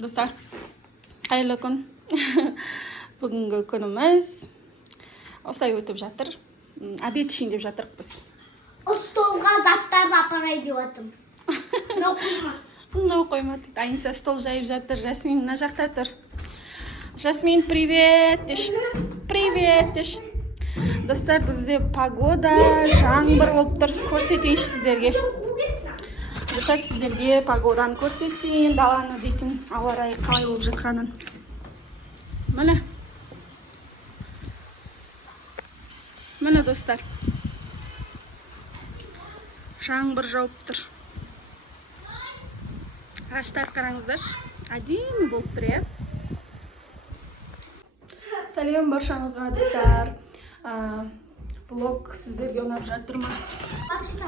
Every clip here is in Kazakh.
Достар, қайырлы күн. Бүгінгі күніміз осылай өтіп жатыр. Обед ішейін деп жатырық біз. Столға заттарды апарай деп жатырмын. Мынау қойма дейді. Айнса стол жайып жатыр. Жасмин мына жақта тұр. Жасмин, привет деш. Привет деш. Достар, бізде погода жаңбыр болып тұр. Көрсетейінші сіздерге. Достар, сіздерге погоданы көрсетейін, даланы дейтін ауа райы қалай болып жатқанын. Міне. Міне достар. Жаңбыр жауып тұр. Ағаштар қараңыздаршы. Әдемі болып тұр, е. Сәлем баршаңызға, достар. Влог сіздерге ұнап жатыр ма?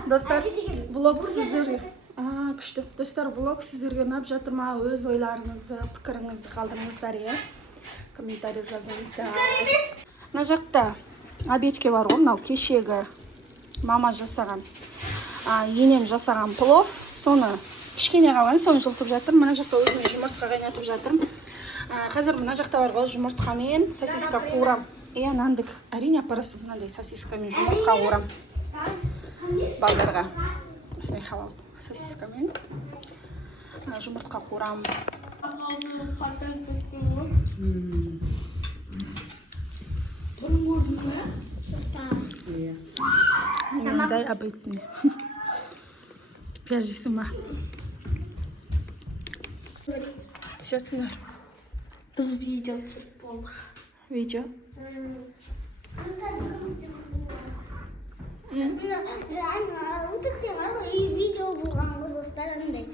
Достар, влог сіздерге күшті. Достар, влог сіздерге ұнап жатыр ма? Өз ойларыңызды, пікіріңізді қалдырыңыздар, е. Комментарий жазыңыздар. Мына жақта обедке бар ғой, мынау кешегі мама жасаған, енем жасаған плов. Соны кішкене қалған, соны жылтып жатыр. Мына жақта өзіме жұмыртқа қайнатып жатырмын. Қазір мына жақта бар ғой, жұмыртқамен сосиска қуырам. Нандық әрине апарасың, мынандай сосискамен жұмыртқа қуырам. Балдарға. Осындай халал сосискамен жұмыртқа қуырам. Мынандай обедіне. Пияз жейсің ба? Түсетсіңдер. Біз видео түсіріп болдық. Видео? Өтіртте бар ғой, видео болған ғой достар, андай.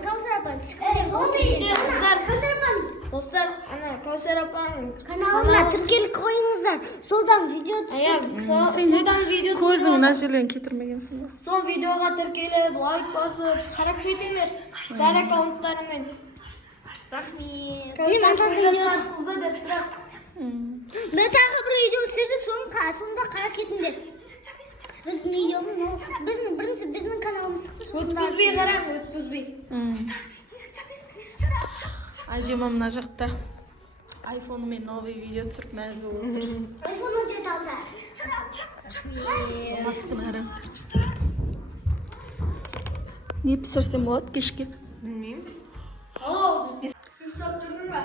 Каусар апан Достар, Каусар апаның каналына тіркеліп қойыңыздар. Содан видео түсіріп. содан видео Көзің мына жерлерін кетірмегенсің ба? сол видеоға тіркеліп, лайк басып, қарап кетіңдер. Бәр аккаунттарымен. Рахмет. Каусар қызы деп тұрады. Мен тағы бір видео түсірдік, сонда қарап кетіңдер. Біздің видеомыз, біздің каналымыз. Өткізбей қараң, өткізбей. Әдемі мына жақта айфонымен новый видео түсіріп мәз болып отыр. iPhone 17 алды. Масканы қараңыздар. Не пісірсем болады кешке? Білмеймін. Ұйықтап тұрмын ба?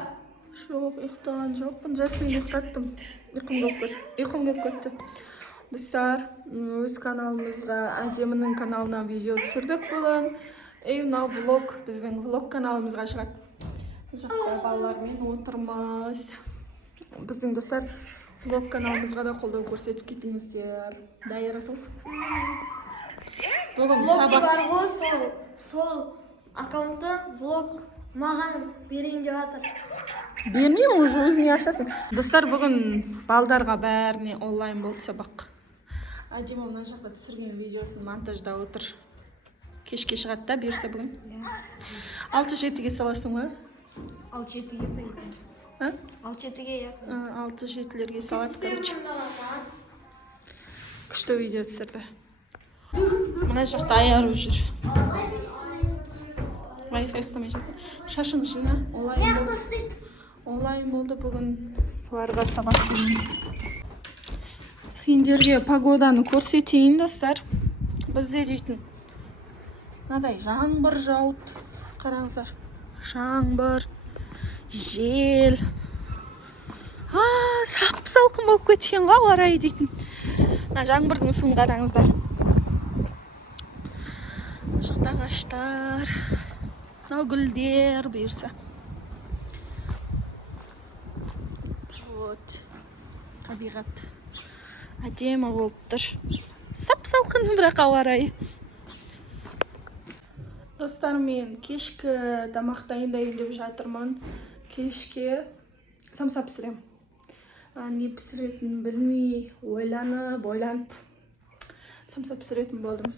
Жоқ, ұйықтаған жоқпын. Жасмин ұйықтаттым. Ұйқым келіп кетті. Достар, өз каналымызға, әдемінің каналынан видео түсірдік бүгін. Мынау влог, біздің влог каналымызға шығады. Жақта балалармен отырмыз. Біздің достар, влог каналымызға да қолдау көрсетіп кетіңіздер. Дайыр асыл. Бүгін Влог сабақ. бар ғой, сол аккаунтты влог маған берейін деп жатыр. Бермеймін, уже өзіңе ашасың. Достар, бүгін балдарға бәріне онлайн болды сабақ. Әдемі мына жақта түсірген видеосын монтажда отыр. Кешке шығады да, берсе бүгін. 6-7-ге саласың ба? 6-7-ге бәйді. 6-7-ге яқын. 6-7-лерге салады, короче. Күшті видео түсірді. Мына жақта аяру жүр. Wi-Fi ұстамай жатыр. Шашың жина, олайым болды бүгін. Оларға сабақ деймін. Сендерге погоданы көрсетейін, достар. Бізде дейтін мынадай жаңбыр жауды. Қараңыздар. Жаңбыр, жел. Сап-салқын болып кеткен ғой ауа райы дейтін. Жаңбырдың суын қараңыздар. Жақта ағаштар, мынау гүлдер бұйырса. Вот. Табиғат әдемі болып тұр. Сап-салқын бірақ ауа райы. Достар, мен кешкі тамақ дайындайын деп жатырмын. Кешке самса пісірем. Не пісіретінін білмей, ойланып самса пісіретін болдым.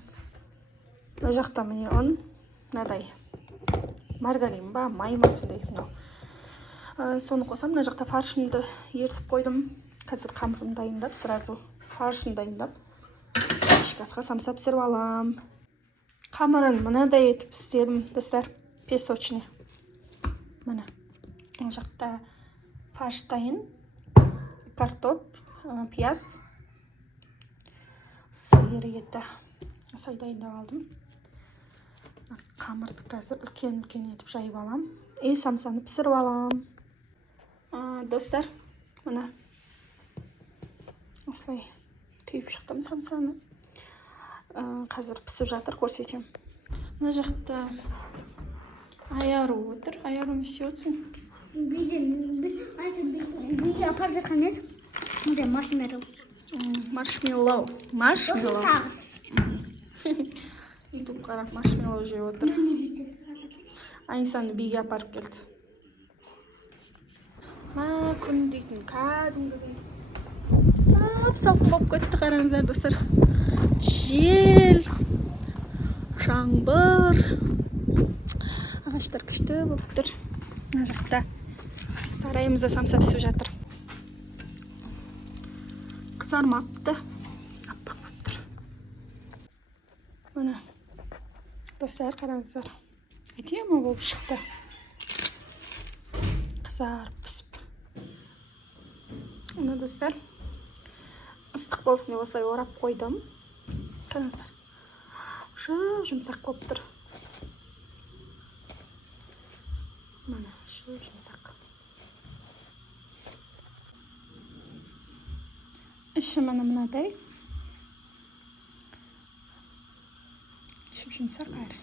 Мына жақта міне ұн, мынадай маргарин ба, май ма сондай мынау. Соны қосам, мына жақта фаршымды ертіп қойдым. Қазір қамырым дайындап, сразу фаршын дайындап, кешкі асқа самса пісіріп алам. Қамырын мынадай етіп істедім, достар, песочный. Mana bu yoqda farsh dayın, kartop, piyaz, sıyır eti. Say dayındab aldım. Qamirni қазір үлкен етіп жайып алам. Самсаны пісіріп алам. Достар, mana осылай күйіп шықтым самсаны. Қазір пісіп жатыр, көрсетем. Мына жақта аяру отыр. Аяру не істеп отырсың? Bir apar жатқан еді. Мындай маршмеллоу. Маршмеллоу. Маршмеллоу. Сағыз. YouTube қарап маршмеллоу жеп отыр. Айсаны биге апарып келді. Күн дейтін кәдімгідей сап-салқын болып кетті, қараңыздар достар. Жел, жаңбыр, ағаштар күшті болып тұр. Мына жақта сарайымызда самса пісіп жатыр. Қызармапты, аппақ болып тұр. Мына достар, қараңыздар. Әдемі болып шықты. Қызарып пісіп. Мына достар, ыстық болсын деп осылай орап қойдым. Қараңыздар. Жұмсақ болып тұр. Мына жұмсақ. Іші мына мынадай. Жұмсақ әрі.